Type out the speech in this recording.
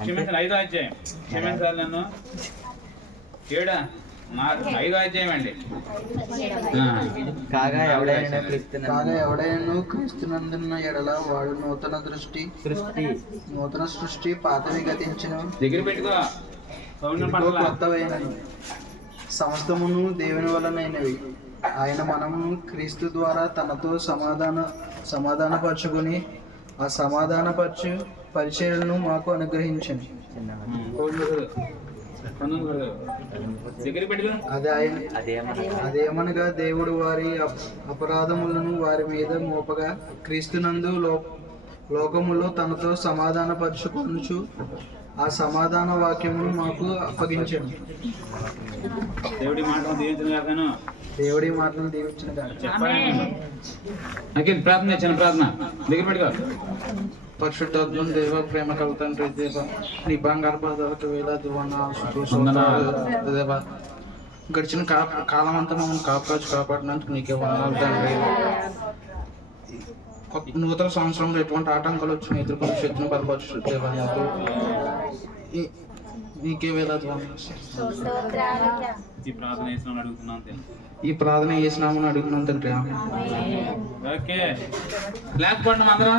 క్షమించండి 5వ అధ్యాయం క్షమించాలి నన్ను 5వ అధ్యాయం అండి. కాగా ఎవడైనా క్రీస్తునందున్న ఎడల వాడు నూతన సృష్టి పాతవి గతించిన దగ్గర పెట్టుకో కొత్తవైనవి సమస్తమును దేవుని వలనైనవి. ఆయన మనము క్రీస్తు ద్వారా తనతో సమాధానపరచుకొని ఆ సమాధానపరచు పరిచర్యలను మాకు అనుగ్రహించండి. దగ్గర పెట్టుకో అదేమనగా దేవుడు వారి అపరాధములను వారి మీద మోపగా క్రీస్తునందు లోకములో తనతో సమాధానపరచుకొనుచు ఆ సమాధాన వాక్యమును మాకు అప్పగించండి. దేవుడి మాటను దీవించిన గాక. ప్రార్థన చిన్న ప్రార్థన దగ్గర పెట్టుకో. పరిశుద్ధాత్మ దేవ ప్రేమ కలుగుతండ్రి దేవ నీ బంగారు పాదాలకు వేలాది దేవ గడిచిన కాలం అంతా మమ్మల్ని కాపాడినందుకు నీకే వందనాలు తండ్రి. నూతన సంవత్సరంలో ఎటువంటి ఆటంకాలు వచ్చిన ఎదుర్కొని శక్తిని బలపరచు దేవ. నీకే వేలాది ఈ ప్రార్థన చేసినామని అడుగుతున్నాను తండ్రి. ఓకే క్లాస్ పడడం అందరం.